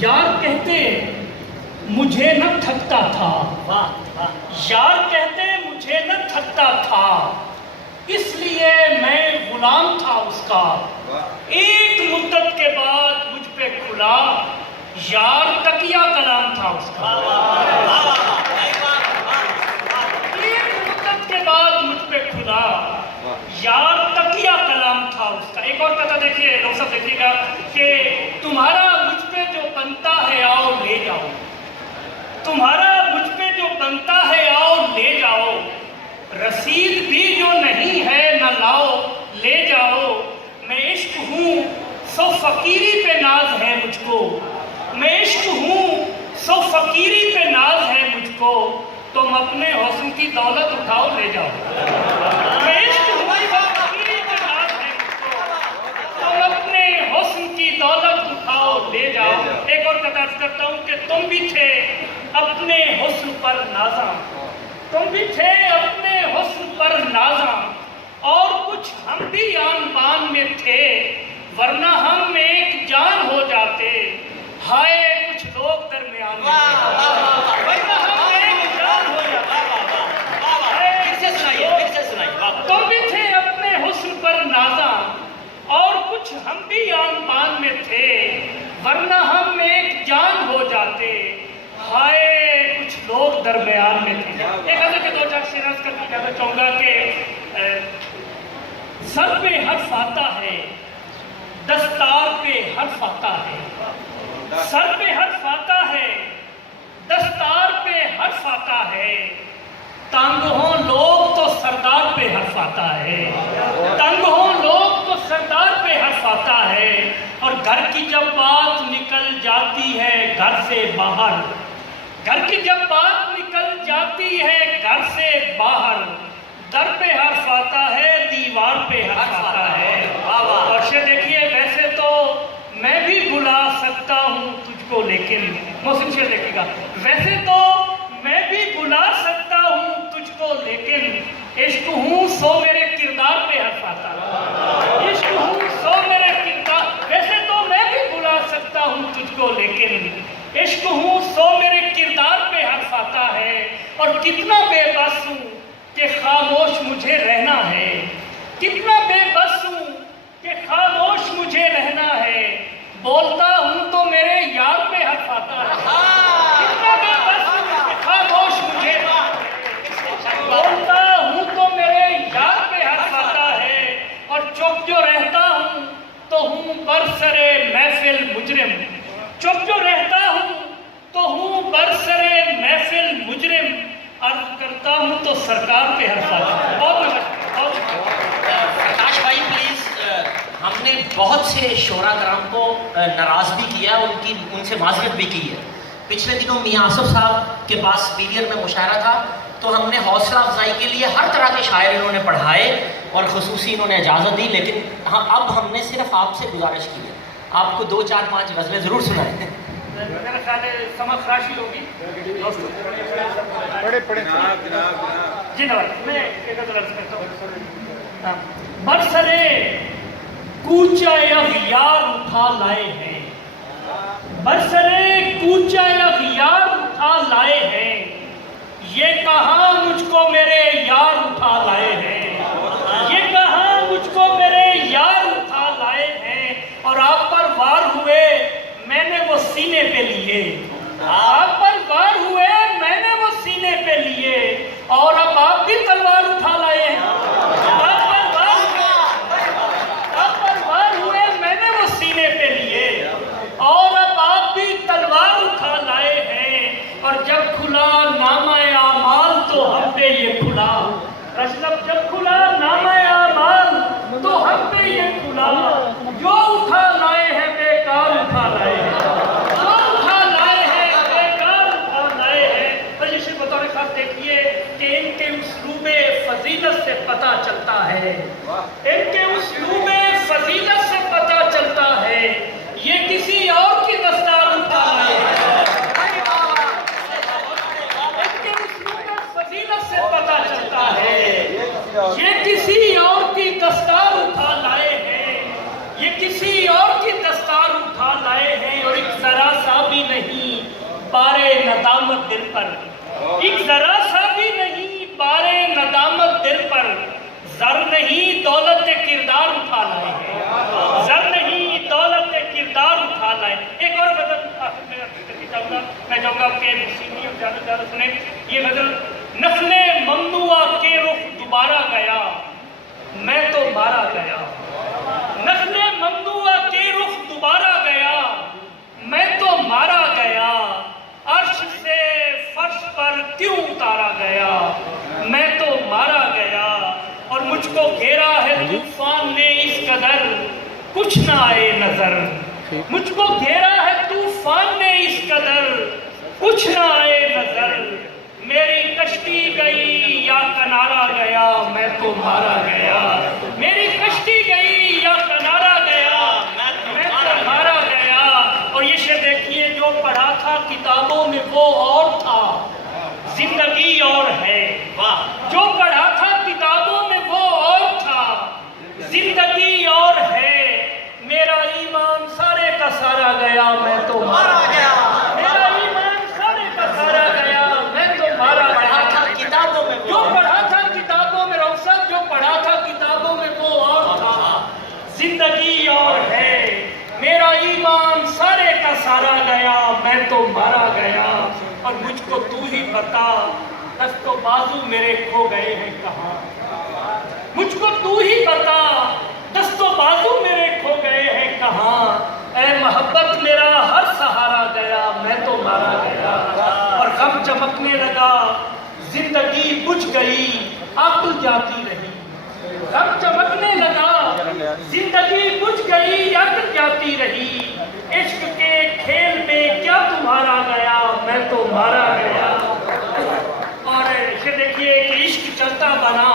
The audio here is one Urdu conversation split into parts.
یار کہتے مجھے نہ تھکتا تھا، یار کہتے مجھے نہ تھکتا تھا، اس لیے میں غلام تھا اس کا۔ ایک مدت کے بعد مجھ پہ کھلا، یار تکیہ کلام تھا اس کا۔ ایک مدت کے بعد مجھ پہ کھلا، یار تکیہ کلام تھا اس کا۔ ایک اور قطعہ دیکھیے، لوگ سب دیکھیے گا کہ تمہارا مجھ پہ جو بنتا ہے آؤ لے جاؤ، تمہارا مجھ پہ جو بنتا ہے آؤ لے جاؤ، رسید بھی جو نہیں ہے نہ لاؤ لے جاؤ، میں عشق ہوں سو فقیری پہ ناز ہے مجھ کو، میں عشق ہوں سو فقیری پہ ناز ہے مجھ کو، تم اپنے حسن کی دولت اٹھاؤ لے جاؤ۔ میں عشق ہوں سو فقیری پہ ناز ہے مجھ کو، تم اپنے حسن کی دولت اٹھاؤ لے جاؤ۔ ایک اور قطعہ کرتا ہوں کہ تم بھی تھے اپنے حسن پر نازاں، تم بھی تھے اپنے حسن پر نازاں، اور کچھ ہم بھی آن بان میں تھے، ورنہ ہم ایک جان ہو جاتے، ہائے کچھ لوگ درمیان میں تھے، ورنہ ہم ایک جان ہو جاتے۔ تم بھی تھے اپنے حسن پر نازاں، اور کچھ ہم بھی آن بان میں تھے، ورنہ ہم ایک جان ہو جاتے، ہائے کچھ لوگ درمیان میں تھے۔ ایک حضرت کے دو چار شعر عرض کر کے کہنا چاہوں گا کہ سر پہ حرف آتا ہے، دستار پہ حرف آتا ہے، سر پہ حرف آتا ہے، دستار پہ حرف آتا ہے، تنگ ہوں لوگ تو سردار پہ حرف آتا ہے، تنگ ہوں لوگ تو سردار پہ حرف آتا ہے، اور گھر کی جب بات نکل جاتی ہے گھر سے باہر، گھر کی جب بات نکل جاتی ہے گھر سے باہر، در پہ حرف آتا ہے دیوار پہ حرف آتا ہے۔ اور شعر دیکھیے، ویسے تو میں بھی بلا سکتا ہوں تجھ کو لیکن، محسن شعر دیکھیے گا، ویسے تو میں بھی بلا سکتا ہوں تجھ کو لیکن، عشق ہوں سو میرے کردار پہ حرف آتا ہے، عشق ہوں سو میرے کردار، ویسے تو میں بھی بلا سکتا ہوں تجھ کو لیکن، عشق ہوں سو میرے کردار پہ حرف آتا ہے، اور کتنا بے بس ہوں کہ خاموش مجھے رہنا ہے، کتنا بے بس ہوں کہ خاموش مجھے رہنا ہے، بولتا ہوں تو میرے یار پہ حرف آتا ہے، کتنا بے بس ہوں کہ خاموش مجھے رہنا ہے، بولتا ہوں تو میرے یار پہ حرف آتا ہے، اور چپ جو رہتا ہوں تو ہوں برسرے محفل مجرم، چپ جو رہتا ہوں تو ہوں برسرے محفل مجرم، عرض کرتا ہوں تو سرکار پہ حرف آتا ہے۔ بہت پرکاش بھائی پلیز، ہم نے بہت سے شعراء کرام کو ناراض بھی کیا، ان سے معذرت بھی کی ہے۔ پچھلے دنوں میاں آصف صاحب کے پاس بیویئر میں مشاعرہ تھا، تو ہم نے حوصلہ افزائی کے لیے ہر طرح کے شاعر انہوں نے پڑھائے اور خصوصی انہوں نے اجازت دی، لیکن اب ہم نے صرف آپ سے گزارش کی ہے، آپ کو 2 4 5 غزلیں ضرور سنائیں۔ میرا خیال ہے سمجھ خراشی ہوگی جی نواز، میں ایک غزل عرض کرتا ہوں۔ برسرے کوچہ اغیار اٹھا لائے ہیں، برسرے کوچہ اغیار اٹھا لائے ہیں، یہ کہاں مجھ کو میرے یار اٹھا لائے ہیں، یہ کہاں مجھ کو میرے یار اٹھا لائے ہیں، اور آپ پر وار ہوئے میں نے وہ سینے پہ لیے، آپ پر وار ہوئے میں نے وہ سینے پہ لیے، اور اب آپ بھی تلوار اٹھا لائے ہیں، آپ پر وار ہوئے میں نے وہ سینے پہ لیے، اور اب آپ بھی تلوار اٹھا لائے ہیں، اور جب کھلا نامہ اعمال تو ہم پہ یہ کھلا، رجب جب کھلا نامہ اعمال تو ہم پہ یہ کھلا، جو اٹھا لائے ہیں بیکار اٹھا لائے ہیں، جو اٹھا لائے پر، ایک ذرا سا بھی نہیں بارے ندامت دل پر، زر نہیں دولت کردار اٹھا لائے ہیں، زر نہیں دولت کردار اٹھا لائے۔ ایک اور غزل آخر میں چاہوں گا کہ موسیقی ہم زیادہ سے زیادہ سنیں۔ یہ غزل: نسل ممنوعہ کے رخ دوبارہ گیا، میں تو مارا گیا، نسل ممنوعہ کے رخ دوبارہ گیا، میں تو مارا گیا، عرش سے فرش پر کیوں اتارا گیا، میں تو مارا گیا، اور مجھ کو گھیرا ہے طوفان نے اس قدر کچھ نہ آئے نظر، مجھ کو گھیرا ہے طوفان نے اس قدر کچھ نہ آئے نظر، میری کشتی گئی یا کنارہ گیا، میں تو مارا گیا، میری کشتی گئی یا کنارہ گیا، میں تو مارا گیا۔ اور یہ شعر دیکھیے: جو پڑھا تھا کتابوں میں وہ اور تھا، زندگی اور ہے، جو پڑھا تھا کتابوں میں وہ اور تھا، زندگی اور ہے، میرا ایمان سارے کا سارا گیا، میں تو مارا گیا، میرا ایمان سارے کا سارا گیا، میں تو مارا گیا۔ کتابوں میں جو پڑھا تھا کتابوں میں، روشن جو پڑھا تھا کتابوں میں وہ اور تھا، زندگی اور ہے، میرا ایمان سارے کا سارا گیا، میں تو مارا گیا، اور مجھ کو تو ہی بتا دست و بازو میرے کھو گئے ہیں کہاں، مجھ کو تو ہی بتا دست و بازو میرے کھو گئے ہیں کہاں، اے محبت میرا ہر سہارا گیا، میں تو مارا گیا، اور غم چمکنے لگا زندگی بجھ گئی عقل جاتی رہی، غم چمکنے لگا زندگی بجھ گئی عقل جاتی رہی، عشق کے کھیل میں کیا تمہارا گیا، میں تو مارا گیا۔ اور یہ دیکھیے کہ عشق چلتا بنا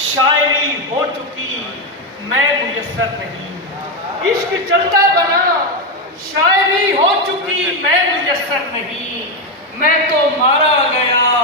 شاعری ہو چکی میں میسر نہیں، عشق چلتا بنا شاعری ہو چکی میں میسر نہیں، میں تو مارا گیا،